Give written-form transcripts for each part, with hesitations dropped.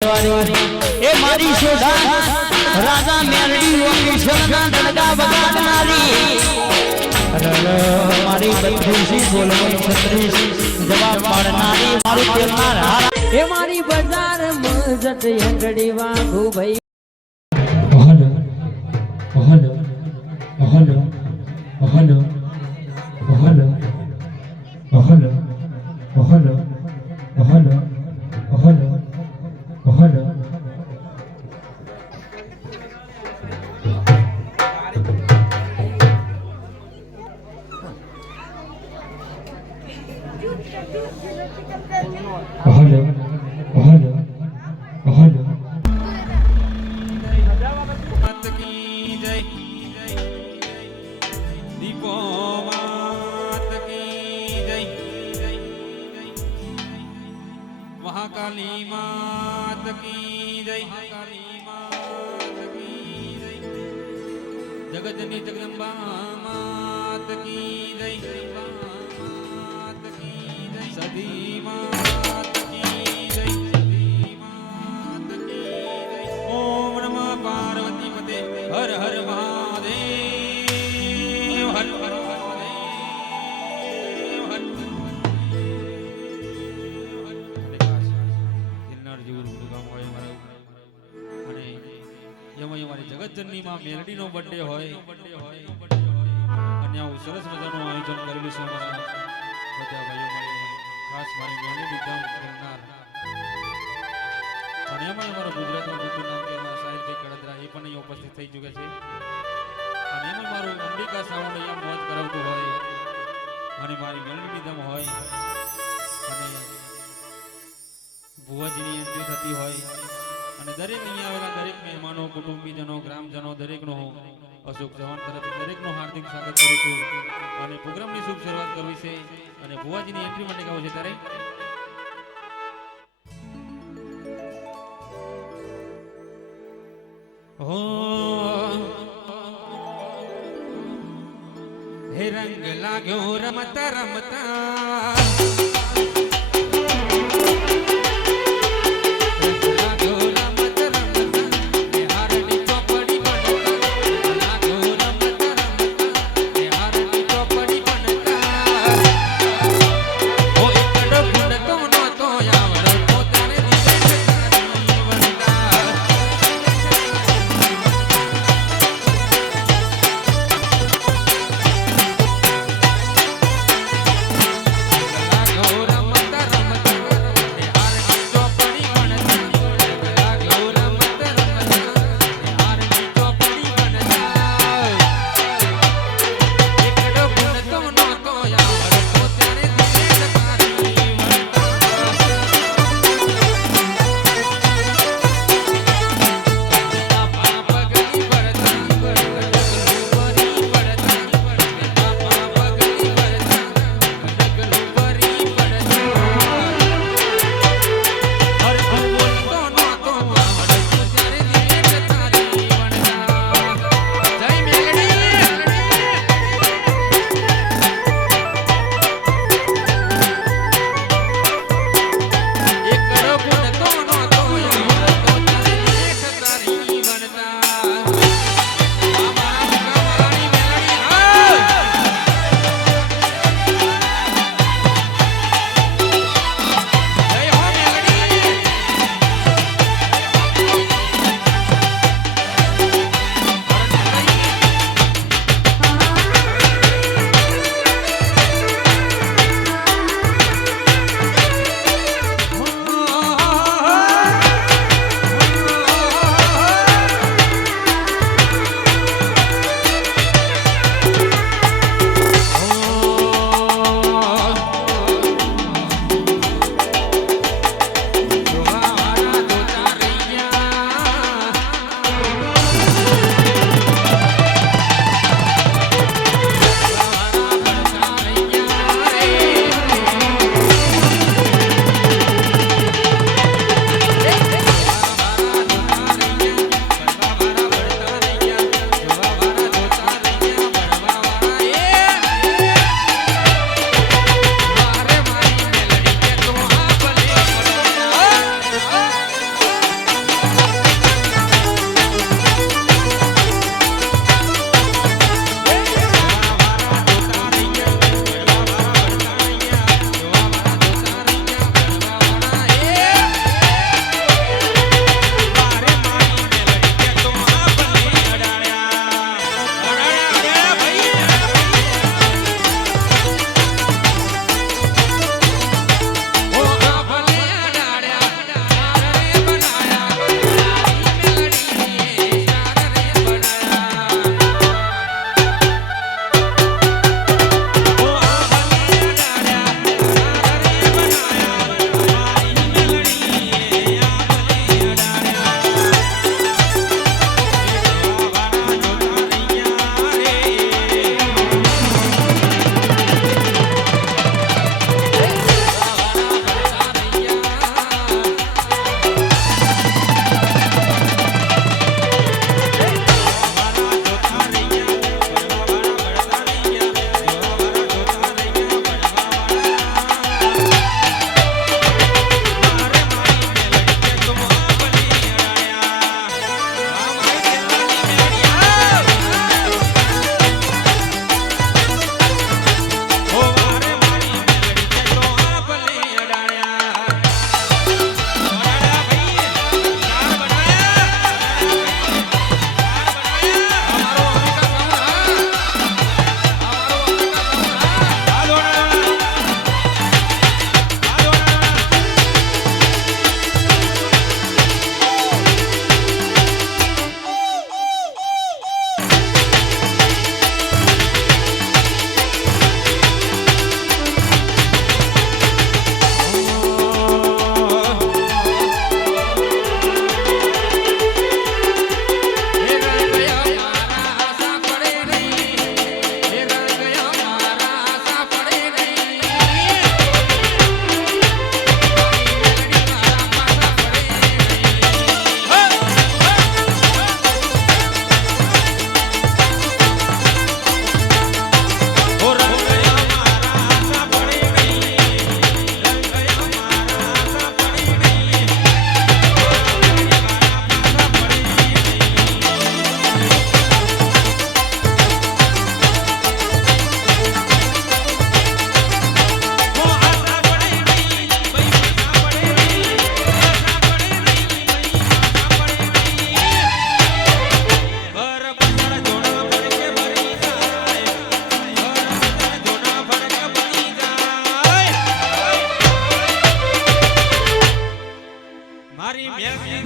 એ મારી શોધા રાજા મેરડી ઓકેશનના ડડકા બગાડનારી મારી બત્રીસી બોલવાની 36 જવાબ પાડનારી મારું તેલનાર એ મારી બજાર મજત હેંગડી વાઘુ ભાઈ hello hello hello hello hello hello hello hello hello hello Mahakali मात की जय जगजनी जगदम्बा मात की जय सदी मात की जय ओम नमः पार्वती पते हर हर महादेव हर हर જગતજનની માં મેલડી નો બર્થડે હોય અને આવું સરસ મજાનું આયોજન કરેલું છે અમારા બધા ભાઈઓ ખાસ મારી મેલડી ગામ કરનાર અને એમાં અમારા ગુજરાતમાં મોટું નામ કહેવાય સાહિત્ય કડદરા એ પણ અહીં ઉપસ્થિત થઈ ચૂક્યા છે અને એમાં મારું અંબિકા સાઉન્ડ અહીંયા મોજ કરાવતું હોય અને મારી મેલડી ગામ હોય અને ભુવાજીની એન્ટ્રી થતી હોય અને દરેક અહીંયા આવેલા દરેક મહેમાનો કુટુંબીજનો ગ્રામજનો દરેકનો અશોક ચૌહાણ તરફથી દરેકનું હાર્દિક સ્વાગત કરું છું અને પ્રોગ્રામની શુભ શરૂઆત કરવી છે અને ભુવાજીની એન્ટ્રી માટે કહું છે ત્યારે હે રંગ લાગ્યો રમતા રમતા Ahora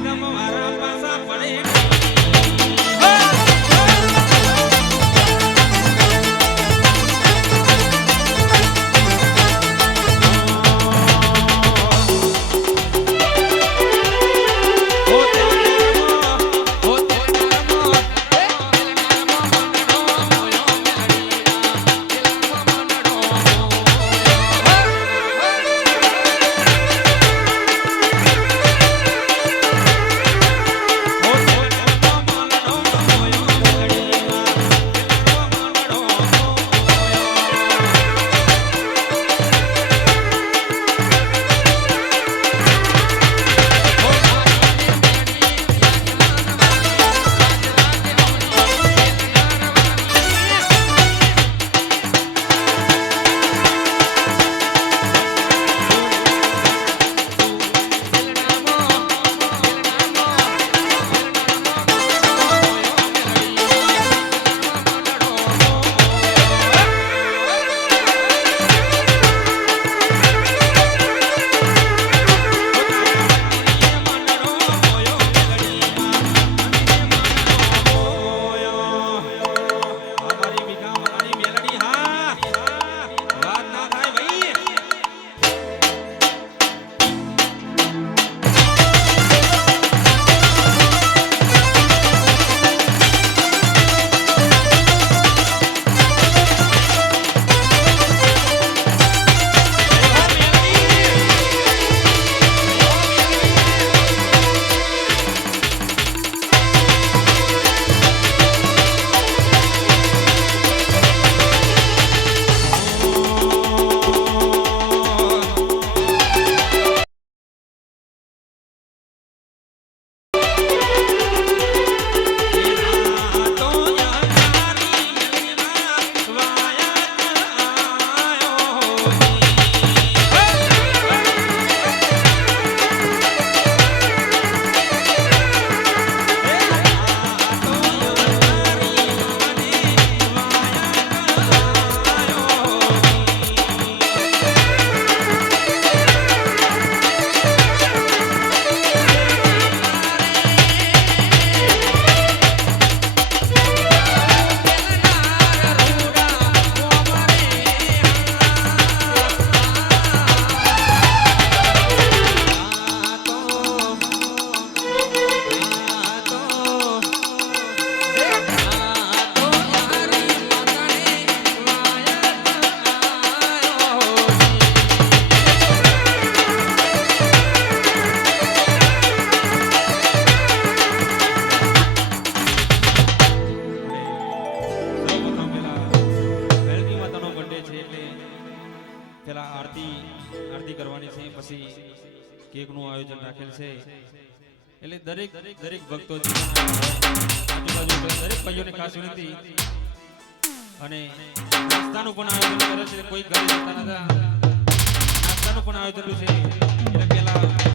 તમારા પાસા પડે આરતી કરવાની છે પછી કેક નું આયોજન રાખેલ છે એટલે દરેક ભક્તો આજુબાજુ દરેક ભાઈઓને ખાસ વિનંતી અને નાસ્તાનું પણ આયોજન કરે છે કોઈ ઘરે જતા નથી નાસ્તાનું પણ આયોજન છે એટલે પેલા